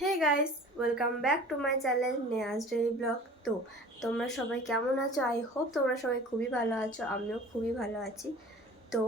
Hey guys, welcome back to my channel Neha's daily vlog. তো তোমরা সবাই কেমন আছো? আই হোপ তোমরা সবাই খুবই ভালো আছো, আমিও খুবই ভালো আছি। তো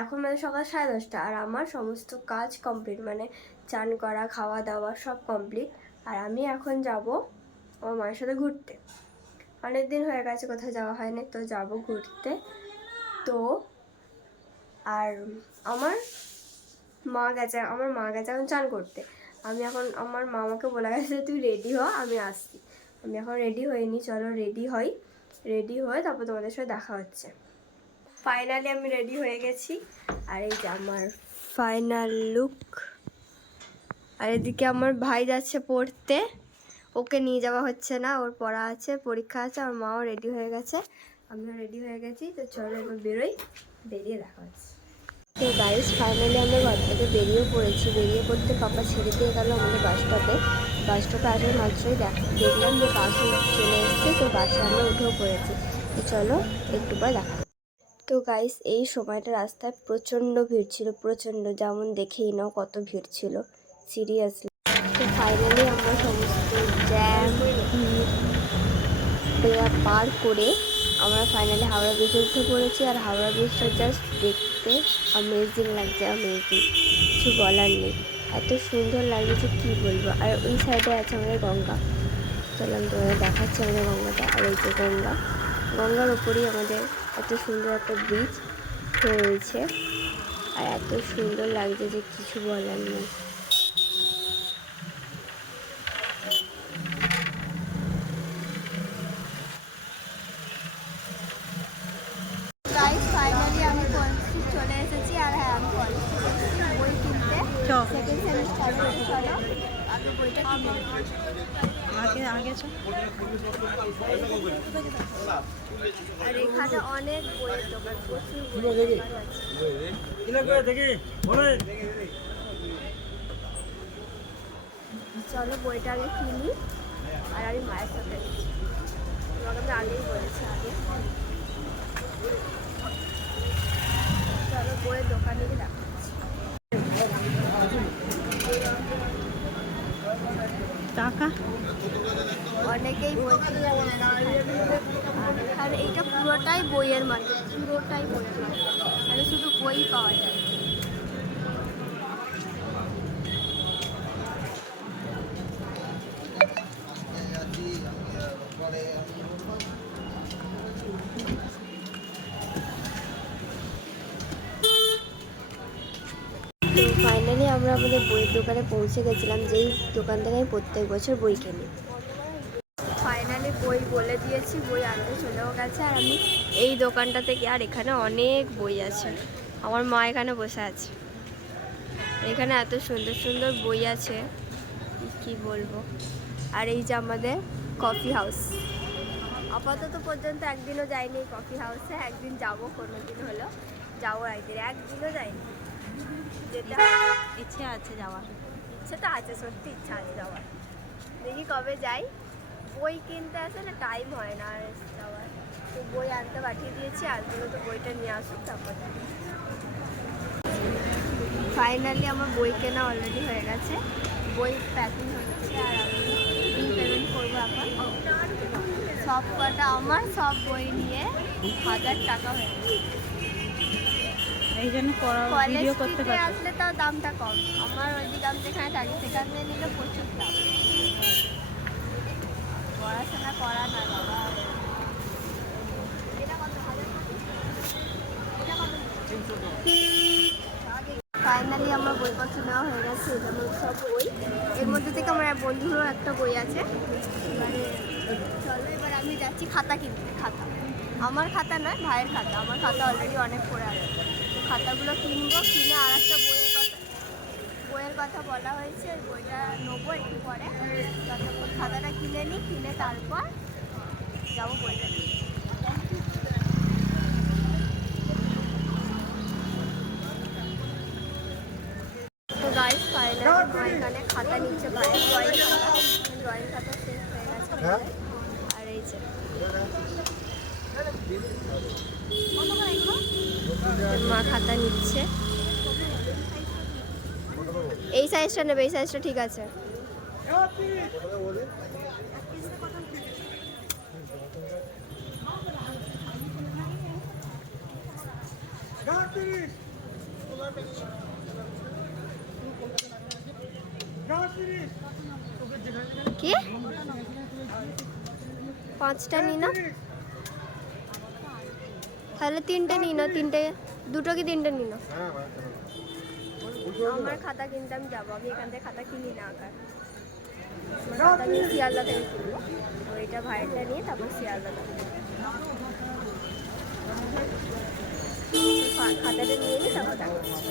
এখন মানে সকাল 10:30 আর আমার সমস্ত কাজ কমপ্লিট, মানে চান করা, খাওয়া দাওয়া সব কমপ্লিট। আর আমি এখন যাব আমার মায়ের সাথে ঘুরতে। অনেক দিন হয়ে গেছে কোথাও যাওয়া হয়নি, তো যাব ঘুরতে। তো আর আমার মা গেছে এখন চান করতে। আমি এখন আমার মামাকে বলে গেছে তুই রেডি হ, আমি আসছি। আমি এখন রেডি হইনি, চলো রেডি হই। রেডি হয়ে তারপর তোমাদের সাথে দেখা হচ্ছে। ফাইনালি আমি রেডি হয়ে গেছি, আর এই যে আমার ফাইনাল লুক। আর এদিকে আমার ভাই যাচ্ছে পড়তে, ওকে নিয়ে যাওয়া হচ্ছে না, ওর পড়া আছে, পরীক্ষা আছে। আমার মাও রেডি হয়ে গেছে, আমিও রেডি হয়ে গেছি। তো চলো এবার বেরোই, বেরিয়ে দেখা হচ্ছে। তো গাইস, ফাইনালি আমরা ঘর থেকে বেরিয়ে পড়েছি। বেরিয়ে পড়তে পাপা ছেড়ে দিয়ে গেল আমাদের বাস স্টপে আসার মাত্রই দেখলাম যে বাসে চলে এসছে। তো বাসে আমরা উঠেও পড়েছি। তো চলো একটু পর দেখা। তো গাইস, এই সময়টা রাস্তায় প্রচণ্ড ভিড় ছিল, প্রচণ্ড, যেমন দেখেই নাও কত ভিড় ছিল, সিরিয়াসলি। তো ফাইনালি আমরা সমস্ত জ্যাম ভিড় পার করে আমরা ফাইনালি হাওড়া ব্রিজে উঠে পড়েছি। আর হাওড়া ব্রিজটা জাস্ট দেখতে অ্যামেজিং লাগছে, অ্যামেজিং, কিছু বলার নেই, এত সুন্দর লাগে যে কী বলবো। আর ওই সাইডে আছে আমাদের গঙ্গা। চলো আমি তোমাদের দেখাচ্ছি আমাদের গঙ্গাটা। আর এই যে গঙ্গার ওপরেই আমাদের এত সুন্দর একটা ব্রিজ হয়ে রয়েছে, আর এত সুন্দর লাগছে যে কিছু বলার নেই। ফাইনালি আমি কলেজ চলে এসেছি। আর হ্যাঁ, আমি কলেজ বই কিনতে সেকেন্ড সেমিস্টার। চলো আগে বইটা কিনে আর এখানে অনেক বইয়ের দোকান, প্রচুর বইয়ের দোকান আছে। চলো বইটা আগে কিনি। আর আমি মায়ের সাথে তোমাকে আমি আগেই বলেছি আগে। চলো বইয়ের দোকানে গিয়ে দেখাচ্ছি। টাকা অনেকেই বলছে, আর এইটা পুরোটাই বইয়ের মার্কেট, পুরোটাই বইয়ের মার্কেট, মানে শুধু বই পাওয়া যায়। তো ফাইনালি আমরা আমাদের বইয়ের দোকানে পৌঁছে গেছিলাম, যেই দোকান থেকে আমি প্রত্যেক বছর বই কিনি। ফাইনালি বই বলে দিয়েছি, বই আনতে চলেও গেছে। আর আমি এই দোকানটা থেকে, আর এখানে অনেক বই আছে, আমার মা এখানে বসে আছে। এখানে এত সুন্দর সুন্দর বই আছে কি বলবো। আর এই যে আমাদের কফি হাউস, আপাতত পর্যন্ত একদিনও যাইনি কফি হাউসে। একদিন যাবো, কোনো দিন হলো যাবো, একদিনও যাইনি। যেটা ইচ্ছে আছে যাওয়ার, ইচ্ছে তো আছে, সত্যি ইচ্ছা আছে যাওয়ার। দেখি কবে যাই। বই কিনতে আসে না, টাইম হয় না আর যাওয়ার। তো বই আনতে পাঠিয়ে দিয়েছি, আজগুলো তো বইটা নিয়ে আসুক তারপর। ফাইনালি আমার বই কেনা অলরেডি হয়ে গেছে, বই প্যাকিং হচ্ছে। আর আমি বিল পেমেন্ট করবো এখন। সব কটা আমার সব বই নিয়ে 1000 টাকা হয়ে গেছে। এই জন্য ভিডিও করতে পারছি। আসলে তাও দামটা কম, আমার ওইদিকে আমি যেখানে থাকি সেখানে নিলে প্রচুর দাম। পড়াশোনা করা না বাবা। ফাইনালি আমার বইপত্র নেওয়া হয়ে গেছে, যেমন সব বই। এর মধ্যে থেকে আমার বন্ধুরও একটা বই আছে। এবারে চলো, এবার আমি যাচ্ছি খাতা কিনতে। খাতা আমার খাতা নয়, ভাইয়ের খাতা। আমার খাতা অলরেডি অনেক পড়ে আছে, খাতাগুলো কিনবো। কিনে আর একটা বইয়ের কথা বলা হয়েছে, ওই বইটা নেবো একটু পরে। যতক্ষণ খাতাটা কিনে নিই, কিনে তারপর যাবো বইটা নিয়ে। তো গাইস, ফাইনালি মা এখানে খাতা নিচ্ছে, ভাইয়ের ড্রয়িং খাতা শেষ হয়ে গেছে। আর এই যে মা খাতা নিচ্ছে। এই সাইজটা নেবে, এই সাইজটা ঠিক আছে। কি 5টা নি না, তাহলে 3টে নি না, 3টে 2টো কি 3টে নি না। আমার খাতা কিনতে আমি যাবো, আমি এখান থেকে খাতা কিনি না আঁকার। আমার খাতা নিয়ে শিয়ালদা থেকে কিনবো, ওইটা ভাইয়েরটা নিয়ে তারপর শিয়ালদা যাবো। খাতাটা নিয়ে নিই, তারপর দেখা হচ্ছে।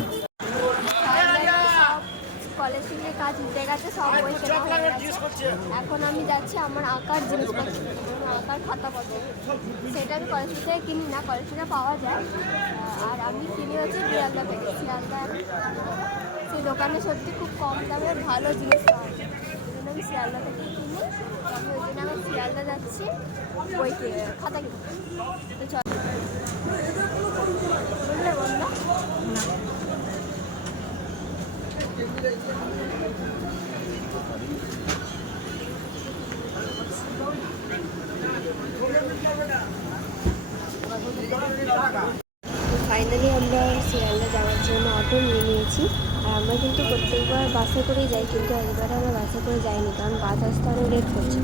কলেজ থেকে কাজ উঠে গেছে, সব বই কেনা হয়ে গেছে। এখন আমি যাচ্ছি আমার আঁকার জিনিসপত্র, আঁকার খাতাপত্র, সেটা আমি কলেজ থেকে কিনি না, কলেজ থেকে পাওয়া যায়। আর আমি কিনি হচ্ছে শিয়ালদা থেকে। শিয়ালদা সেই দোকানে সত্যি খুব কম দামে ভালো জিনিস পাওয়া যায়, ওই জন্য আমি শিয়ালদা থেকে কিনি। আমি ওই জন্য আমি শিয়ালদা যাচ্ছি বই খাতা কিনতে। তো চল, বুঝলে বন্ধু? ফাইনালি আমরা শিয়ালদা যাওয়ার জন্য অটো নিয়ে নিয়েছি। আর আমরা কিন্তু প্রত্যেকবার বাসে করেই যাই, কিন্তু একবারে আমরা বাসে করে যাইনি, কারণ বাস আসতে অনেক লেট করছে।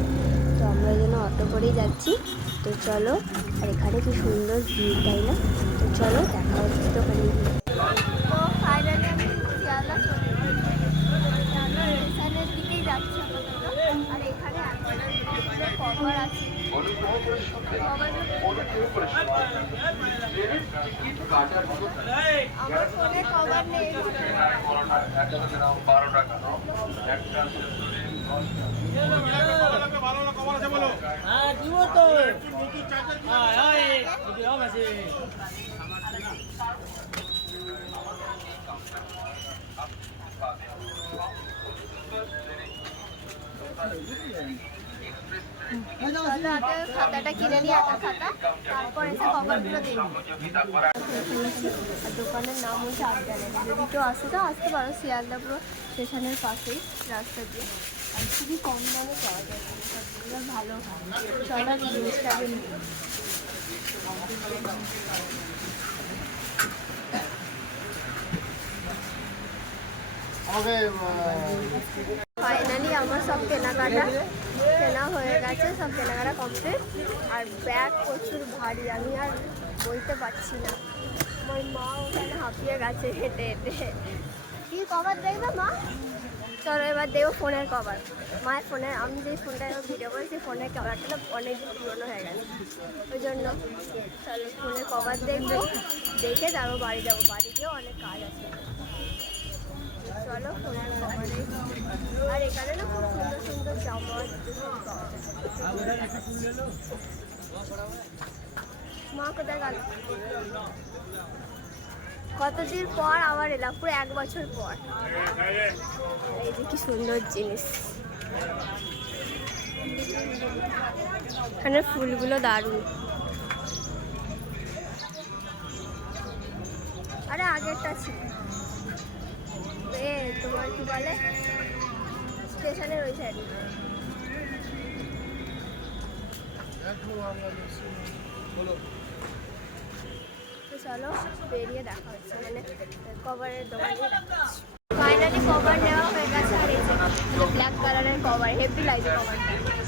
তো আমরা এই জন্য অটো করেই যাচ্ছি। তো চলো, আর এখানে কি সুন্দর ভিউ, তাই না? তো চলো দেখা হচ্ছে তো ওখানে। তো ফাইনালি আমি শিয়ালদা চলে স্টেশনের দিকেই যাচ্ছি আপাতত। আর এখানে কভার আছে, আমার ফোনে কভার নেই। খাতাটা কিনে নিয়ে আঁকা খাতা, তারপর এসে কভারগুলো দিই। দোকানের নাম হচ্ছে আড্ডালে, যদি কেউ আসতে তো আসতে পারো, শিয়ালদা পুরো স্টেশনের পাশেই রাস্তা দিয়ে। আর খুবই কম দামে পাওয়া যায়, সবগুলো ভালো। চলো জিনিসটা আগে নিই। ফাইনালি আমার সব কেনাকাটা হয়ে গেছে, সব কেনাকাটা কমপ্লিট। আর ব্যাগ প্রচুর ভারী, আমি আর বলতে পারছি না। আমার মা ওখানে হাঁপিয়ে গেছে হেঁটে হেঁটে। কি কভার দেখবে মা? চলো এবার দেখবো ফোনের কভার। মায়ের ফোনে, আমি যে ফোনটা ভিডিও করি সেই ফোনের কভারটা অনেকদিন পুরোনো হয়ে গেছে, ওই জন্য চলো ফোনের কভার দেখবো, দেখে তারপর বাড়ি যাবো। বাড়ি গিয়েও অনেক কাজ আছে। চলো ফোনের কভারে। আর এখানে না খুব সুন্দর সুন্দর জামা পাওয়া যায়। মা কোথায় গেল? কতদিন পর আবার এলাম, পুরো 1 বছর পর। এই যে কি সুন্দর জিনিস, এখানে ফুলগুলো দারুণ। আরে আগেরটা ছিল তোমার কি বলে, স্টেশনের ওই সাইডে। তো চলো বেরিয়ে দেখা হচ্ছে, মানে কভারের দোকানে ফাইনালি কভার নেওয়া হয়ে গেছে। আর এই যে ব্ল্যাক কালারের কভার, হেভি লাগছে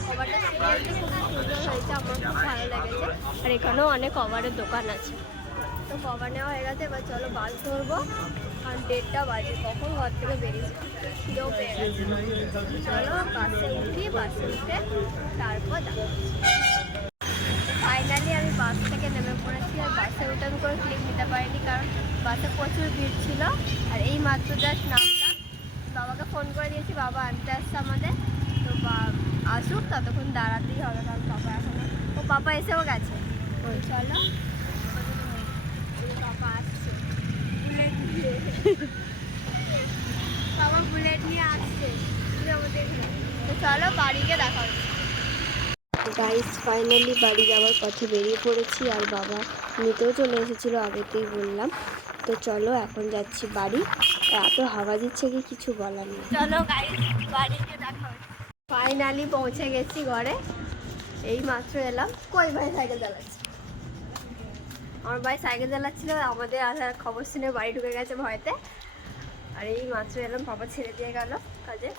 কভারটা সিরিয়াসলি খুব সুন্দর হয়েছে, আমার খুব ভালো লেগেছে। আর এখানেও অনেক কভারের দোকান আছে। তো কভার নেওয়া হয়ে গেছে, এবার চলো বাস ধরবো, কারণ 1:30 বাজে, কখন ঘর থেকে বেরিয়েছি, খিদেও পেয়ে গেছে। চলো বাসে উঠে তারপর দেখা। ফাইনালি আমি বাস থেকে নেমে পড়েছি। আর বাসে উঠে আমি কোনো ক্লিপ নিতে পারিনি, কারণ বাসে প্রচুর ভিড় ছিল। আর এই মাত্র জাস্ট নামলাম, বাবাকে ফোন করে দিয়েছি, বাবা আনতে আসছে আমাদের। তো আসুক, ততক্ষণ দাঁড়াতেই হবে, কারণ পাপা এখনো, পাপা এসেও গেছে। ওই চলো, পাপা আসছে বুলেট নিয়ে, বাবা বুলেট নিয়ে আসছে আমাদের। তো চলো বাড়িকে দেখা হচ্ছে। গাইস ফাইনালি বাড়ি যাওয়ার পথে বেরিয়ে পড়েছি। আর বাবা নিতেও চলে এসেছিলো, আগেতেই বললাম। তো চলো এখন যাচ্ছি বাড়ি। এত হাওয়া দিচ্ছে কি কিছু বলার নেই। চলো গাইস বাড়িতে দেখা হচ্ছে। ফাইনালি পৌঁছে গেছি ঘরে। এই মাত্র এলাম। কই ভাই সাইকেল চালাচ্ছে? আমার ভাই সাইকেল চালাচ্ছিল, আমাদের আসার খবর শুনে বাড়ি ঢুকে গেছে ভয়তে। আর এই মাত্র এলাম, বাবা ছেড়ে দিয়ে গেল কাজে।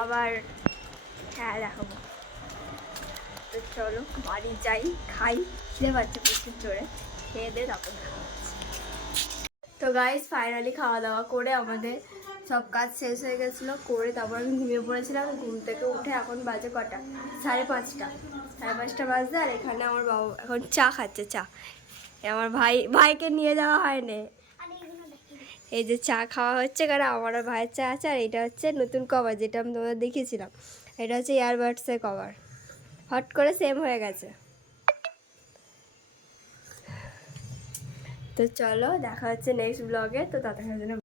আবার হ্যাঁ দেখাবো। তো চলো বাড়ি যাই, খাই, খিদে পাচ্ছে প্রচুর জোরে, খেয়ে দিয়ে তারপর দেখা হচ্ছে। তো গাইস ফাইনালি খাওয়া দাওয়া করে আমাদের সব কাজ শেষ হয়ে গেছিলো, করে তারপর আমি ঘুমিয়ে পড়েছিলাম। ঘুম থেকে উঠে এখন বাজে কটা? 5:30। 5:30 বাজতে। আর এখানে আমার বাবা এখন চা খাচ্ছে। চা আমার ভাইকে নিয়ে যাওয়া হয়নি। এই যে চা খাওয়া হচ্ছে, কারণ আমার আর ভাইয়ের চা আছে। আর এটা হচ্ছে নতুন কভার, যেটা আমি তোমাদের দেখিয়েছিলাম। এটা হচ্ছে ইয়ারবাডসের কভার, হট করে সেম হয়ে গেছে। তো চলো দেখা হচ্ছে নেক্সট ব্লগে। তো ততক্ষণের জন্য